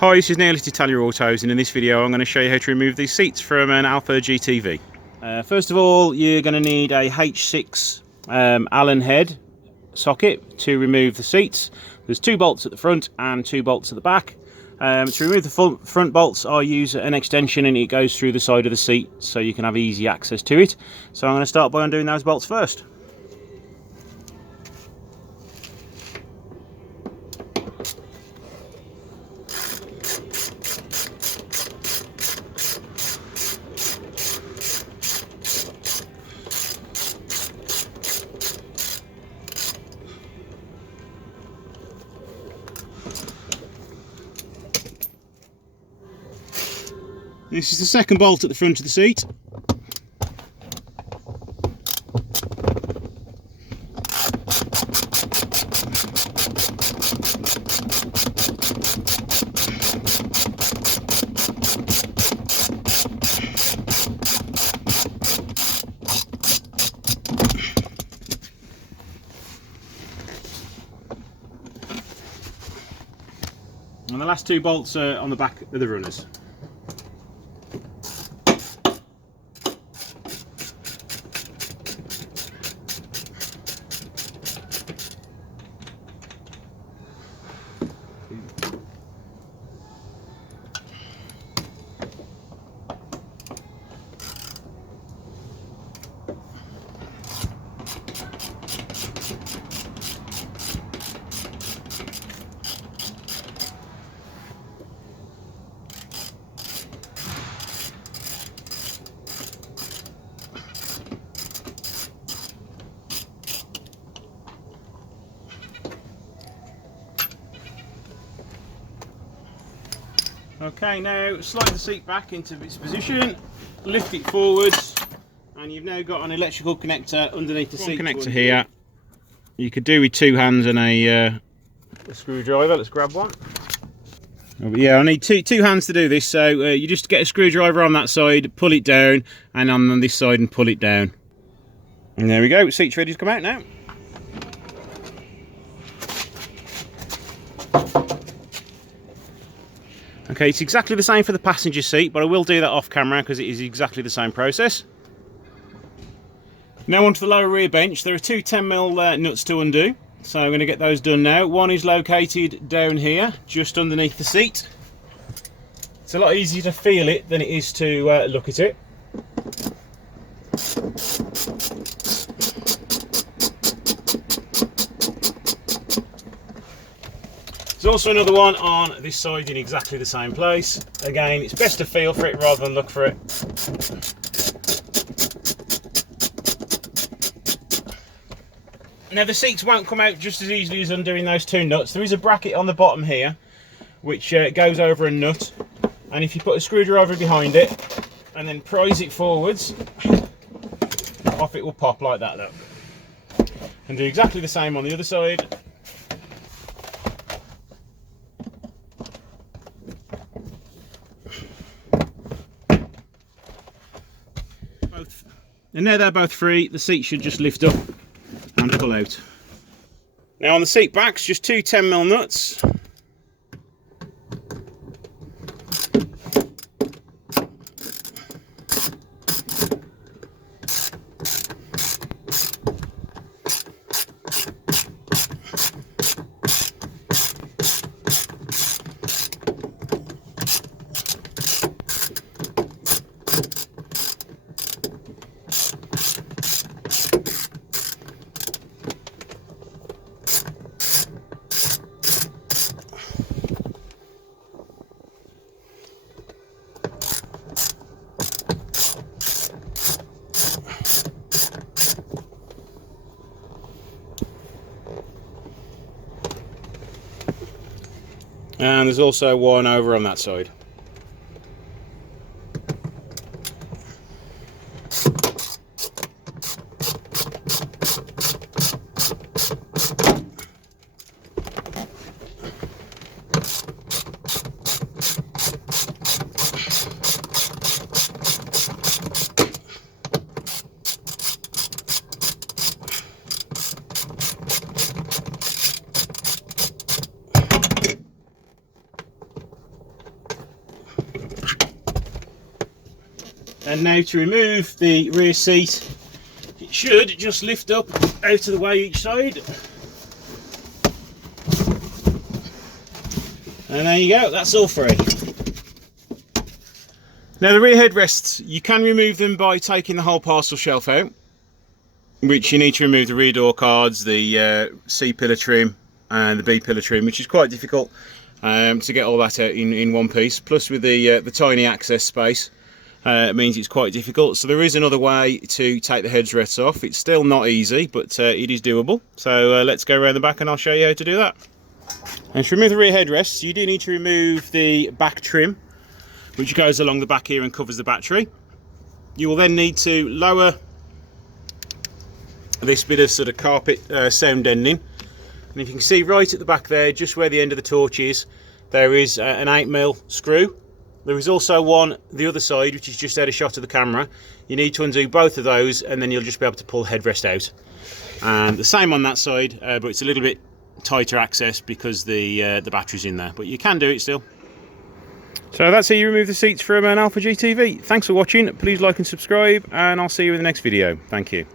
Hi, this is Neil at Italia Autos, and in this video I'm going to show you how to remove these seats from an Alfa GTV. First of all, you're going to need a H6 Allen head socket to remove the seats. There's 2 bolts at the front and 2 bolts at the back. To remove the front bolts, I use an extension and it goes through the side of the seat so you can have easy access to it. So I'm going to start by undoing those bolts first. This is the second bolt at the front of the seat. And the last 2 bolts are on the back of the runners. Okay, now slide the seat back into its position, lift it forwards, and you've now got an electrical connector underneath the seat. Connector here. You could do with 2 hands and a screwdriver. Let's grab one. Oh, but yeah, I need two hands to do this, so you just get a screwdriver on that side, pull it down, and on this side and pull it down. And there we go, seat's ready to come out now. Okay, it's exactly the same for the passenger seat, but I will do that off camera because it is exactly the same process. Now onto the lower rear bench. There are 2 10mm nuts to undo, so I'm going to get those done now. One is located down here, just underneath the seat. It's a lot easier to feel it than it is to look at it. There's also another one on this side in exactly the same place. Again, it's best to feel for it rather than look for it. Now the seats won't come out just as easily as undoing those 2 nuts. There is a bracket on the bottom here which goes over a nut, and if you put a screwdriver behind it and then prise it forwards, off it will pop like that, look. And do exactly the same on the other side. And now they're both free, the seat should just lift up and pull out. Now on the seat backs, just 2 10mm nuts. And there's also one over on that side. And now to remove the rear seat, it should just lift up out of the way each side. And there you go, that's all free. Now the rear headrests, you can remove them by taking the whole parcel shelf out, which you need to remove the rear door cards, the C pillar trim and the B pillar trim, which is quite difficult to get all that out in one piece. Plus with the tiny access space, it means it's quite difficult. So there is another way to take the headrests off. It's still not easy, but it is doable. So let's go around the back and I'll show you how to do that. And to remove the rear headrests, you do need to remove the back trim, which goes along the back here and covers the battery. You will then need to lower this bit of sort of carpet sound deadening. And if you can see right at the back there, just where the end of the torch is, there is an 8mm screw. There is also one the other side, which is just out of shot of the camera. You need to undo both of those and then you'll just be able to pull the headrest out. And the same on that side, but it's a little bit tighter access because the battery's in there, but you can do it still. So that's how you remove the seats from an Alfa GTV. Thanks for watching. Please like and subscribe, and I'll see you in the next video. Thank you.